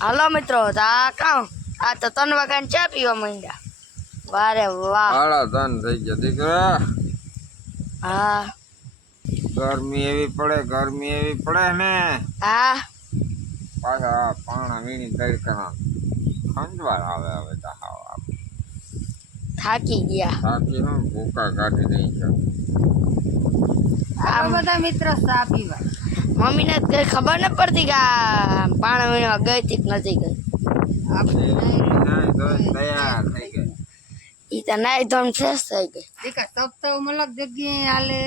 હાલો મિત્રો તો આ કાં આ તો ત્રણ વાગ્યાને ચા પીવા માંડ્યા. વારે વાહ. સાડા ત્રણ થઈ ગયા દીકરા. હા. ગરમી એવી પડે ગરમી એવી પડે ને. હા. પાછા પાણા વીણી તડકા ખંજવાળ આવે હવે તો હાવ આમ. થાકી ગયા. સાચી હું ભૂકા કાઢી નહીં છે આ બધા મિત્રો ચા પીવા. મમ્મીને તો કઈ ખબર ન પડતી કે આ પાણી વીણવા ગઈ હતી કે નથી ગઈ. નાઈ ધોઈને તૈયાર થઈ ગઈ. ઈ તો નાઈ ધોઈને ફ્રેશ થઈ ગઈ. દીકરા સપ્તાહ મલક જગ્યાએ હાલે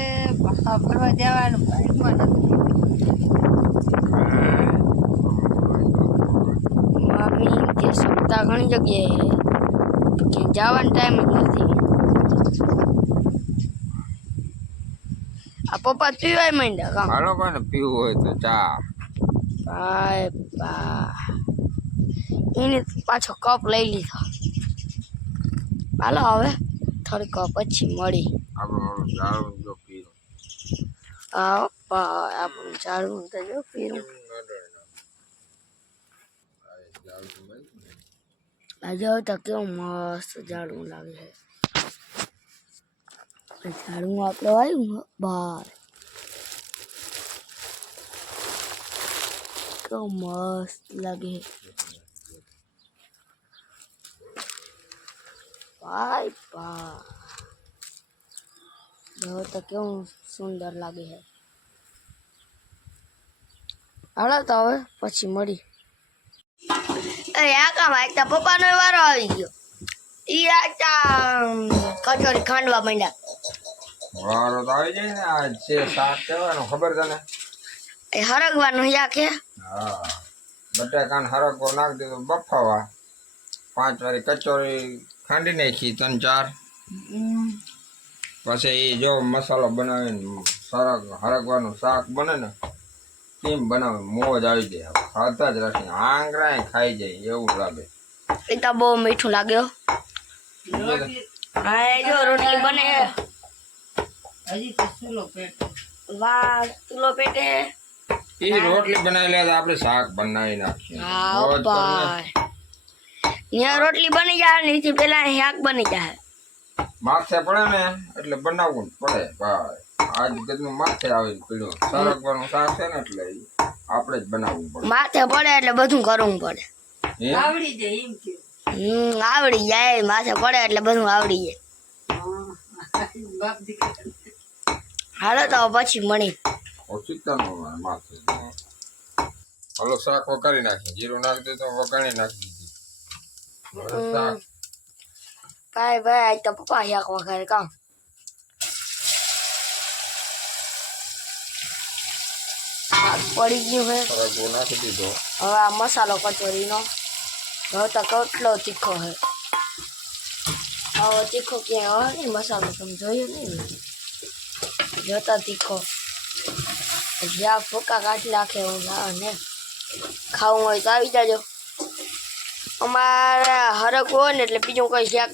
પાછા ફરવા જવાનું બાઇકમાં નથી. મમ્મી કે સપ્તાહ ઘણી જગ્યાએ. કે જવાનો ટાઈમ જ નથી. આ પપ્પા પીવાય માંડ્યા કામ. હાલો કોને પીવું હોય તો ચા. ભાઈ બા. એને પાછો કપ લઈ લીધો. હાલો હવે થોડી કપ પછી મળી. હા આપણું ઝાડવું તો જો પીરું. આજે તો કેવું મસ્ત ઝાડવું લાગે છે. ઝાડવું આપણે આવ્યું બહાર મસ્ત લાગે. ભાઈ બા હવે તો કેવું સુંદર લાગે છે. હાલો તો હવે પછી મળી. આ કામ આ પપ્પાનો વારો આવી ગયો. ઈ આટલા કચોરી ખાંડવા માંડ્યા. વારો તો આવી જાય ને આ છે શાક કહેવાનું ખબર તને? એ હરગવાનું યા કે હા. બટાકાને હરગવો નાખી દીધો બફાવા. પાંચ વારી કચોરી ખાંડી નાખી ત્રણ ચાર. પછી એ જો મસાલો બનાવીને સરગ હરગવાનું શાક બને ને કેમ બનાવે? મોજ આવી જાય ખાતા જ રાખી આંગળાએ ખાઈ જાય એવું લાગે. એ તો બહુ મીઠું લાગ્યો હા. જો રોટલી બને. હજી તો સુલો પેટ વાહ ચૂલો પેટે. એ રોટલી બનાવી લે આપણે શાક બનાવી નાખીએ. હા ભાઈ. ત્યાં રોટલી બની જાય ને એથી પેલા શાક બની જાય. માથે પડે ને એટલે બનાવવું પડે ભાઈ. આજ ગદનું માથે આવે પીડ્યું સરગવાનું શાક છે ને એટલે આપણે જ બનાવવું પડે. માથે પડે એટલે બધું કરવું પડે. આવડી જાય એમ કે. હમ આવડી જાય માથે પડે એટલે બધું આવડી જાય. બાપ દીકરા. હાલો તો પછી મળી. હાલો શાક વકારી નાખી. જીરું નાખી દીધું વકારી નાખી દીધી. હવે ભાઈ ભાઈ આજ તો પપ્પા શાક વઘારે કામ. પડી ગયું હે. નાખી દીધો. હવે આ મસાલો કચોરીનો. હવે તો કેટલો તીખો હે. હવે તીખો ક્યાં ને મસાલો તમે જોયો નહીં. જોતા તીખો. જ્યાં ફોકા કાઢી નાખે એવું ના ને. ખાવું હોય તો આવી જાજો. અમારે હરકવું હોય ને એટલે બીજું કોઈ શાક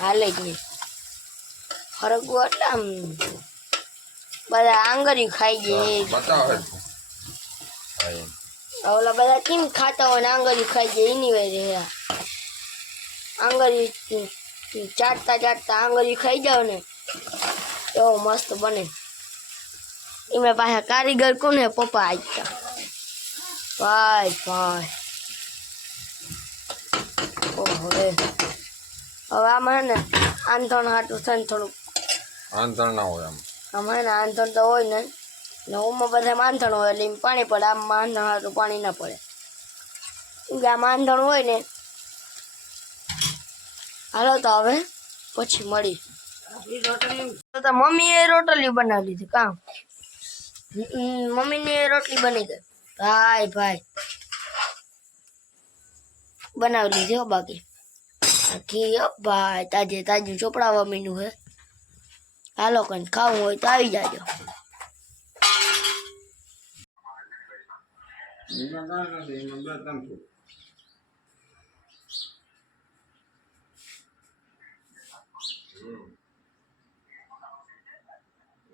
હાલે જ નહીં. હરકવું એટલે આમ બધા આંગળી ખાઈ જાય. ઓલા બધા કેમ ખાતા હોય ને આંગળી ખાઈ જાય એની વાય રે આંગળી ચાટતા ચાટતા આંગળી ખાઈ જાવ ને. એવો મસ્ત બને. એમાં પાછા કારીગર કોને? પપ્પા આજતા ભાઈ ભાઈ. ઓહો હવે આમાં ને આંધણ હાટું છે ને થોડુંક. આંધણ ના હોય આમ. આમાં હે ને આંધણ તો હોય ને. ને ઓમાં બધા માંધણ હોય એટલે એમ પાણી પડે. આમ માંધણ હાટું પાણી ના પડે. કેમ કે આમાં આંધણ હોય ને. હાલો તો હવે પછી મળી. તો મમ્મીએ રોટલી બનાવી લીધી કામ મમ્મીની રોટલી બની ગઈ ભાઈ ભાઈ. બનાવી લીધી હો બાકી. બાકી ભાઈ, તાજે તાજું ચોપડાવા મીનું હે. હાલો કઈ ખાવું હોય તો આવી જાજો. એમાં કાંઈ નથી એમાં બે ત્રણ ફૂટ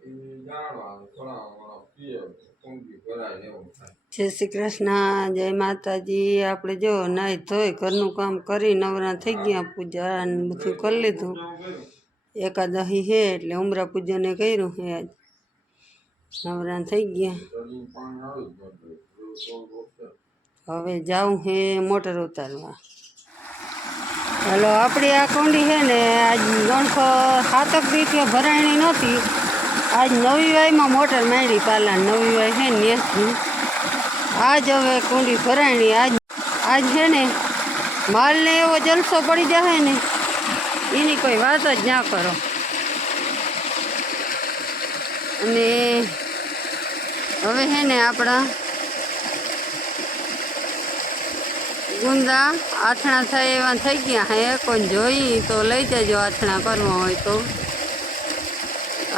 એ જાણવા થોડા ઘણા પીએ કુંડી ભરાય ને એવું થાય જય શ્રી કૃષ્ણ, જય માતાજી. આપણે જો નાઈ ધોઈ ઘરનું કામ કરી નવરા થઈ ગયા પૂજા ને બધું કરી લીધું. એકાદશી છે એટલે ઉમરા પૂજને કર્યું છે આજ. નવરા થઈ ગયા. શરીર પાણી આવી જ બધું એવું થોડું ઓછું. હવે જાઉં હે મોટર ઉતારવા. હલો, આપણી આ કુંડી છે ને આજ ગણખો સાતક રીતે ભરાણી નહોતી. આજ નવી વાયમાં મોટર માંડી પાલા નવી વાય છે ને આજ હવે કુંડી ભરાયણી આજ આજ છે ને માલને એવો જલસો પડી જાય ને, એની કોઈ વાત જ ના કરો. અને હવે છે ને આપણા ગુંદા આથણા થાય એવા થઈ ગયા હે કોઈ જોઈ તો લઈ જજો આથણા કરવા હોય તો.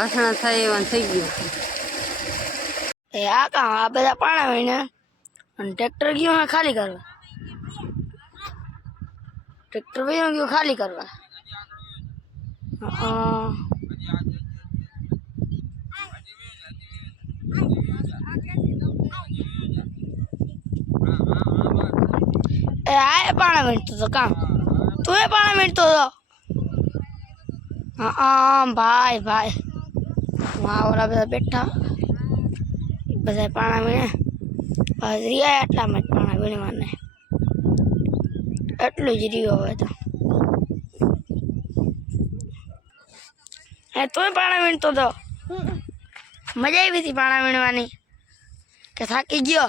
આથણા થાય એવા થઈ ગયા. એ આ કામ આ બધા પાણા હોય ને? અને ટ્રેક્ટર ગયું હા ખાલી કરવા. ટ્રેક્ટર વયું ગયું ખાલી કરવા. હા એ આ એ પાણા વીણતો તો કામ તું એ પાણા વીણતો હતો હા ભાઈ ભાઈ. ઓલા બધા બેઠા. બધા પાણા વીણે. રિયા એટલામાં જ પાણા વીણવાને. એટલું જ રહ્યો હવે તો. હે તોય પાણા વીણતો તો. મજા આવી હતી પાણા વીણવાની. કે થાકી ગયો?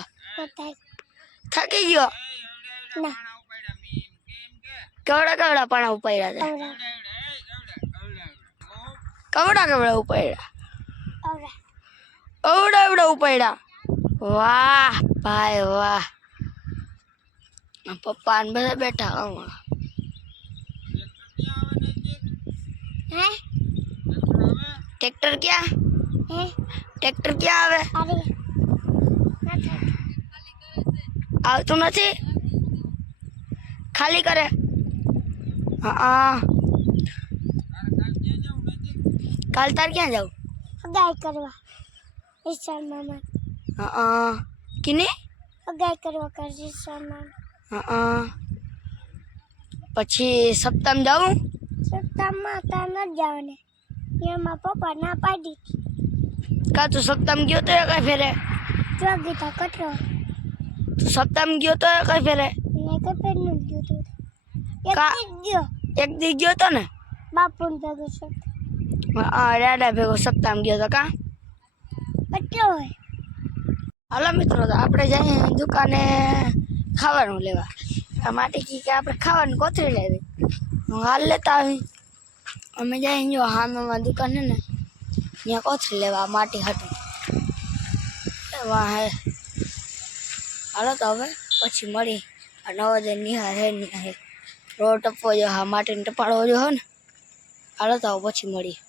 થાકી ગયો? કેવડા કેવડા પાણા ઉપાડ્યા હતા કવડા કવડા ઉપાડ્યા? અવડા અવડા ઉપાડ્યા વાહ ભાઈ વાહ આ પપ્પા ને બધા બેઠા આમાં ટ્રેક્ટર ક્યાં ટ્રેક્ટર ક્યાં આવે આવતું નથી ખાલી કરે હા કાલ તાર ક્યાં જાવ અગાઈ કરવા. ઈશાન મામા. હા કિને? અગાઈ કરવા કર ઈશાન મામા. હા પછી સપ્તમ જાઉં? સપ્તાહમાં તા ન જવાને. એમાં પપ્પા ના પાડી. કા તું સપ્તમ ગયો તો કઈ ફેરે? જોગીતા કટરો તું સપ્તમ ગયો તો કઈ ફેરે? ને ફેર ન ગયો તો એક દી ગયો. એક દી ગયો તો ને? બાપુન ભેગો છે હા દાદા ભેગો સપ્તામ ગયો તો કા કટરો હોય હાલો મિત્રો તો આપણે જઈએ દુકાને ખાવાનું લેવા આ માટે કી કે આપણે ખાવાનું કોથળી લેવી હું હાલ લેતા આવી અમે જઈએ જો હામેમાં દુકાન છે ને ત્યાં કોથળી લેવા માટી હાટું એવા હે હાલો તો હવે પછી મળી આ નવો જે નિહાર હે નિહાર હે રોડ ટપવો જો હા માટીને ટપાડવો જો હે ને હાલો તો હવે પછી મળી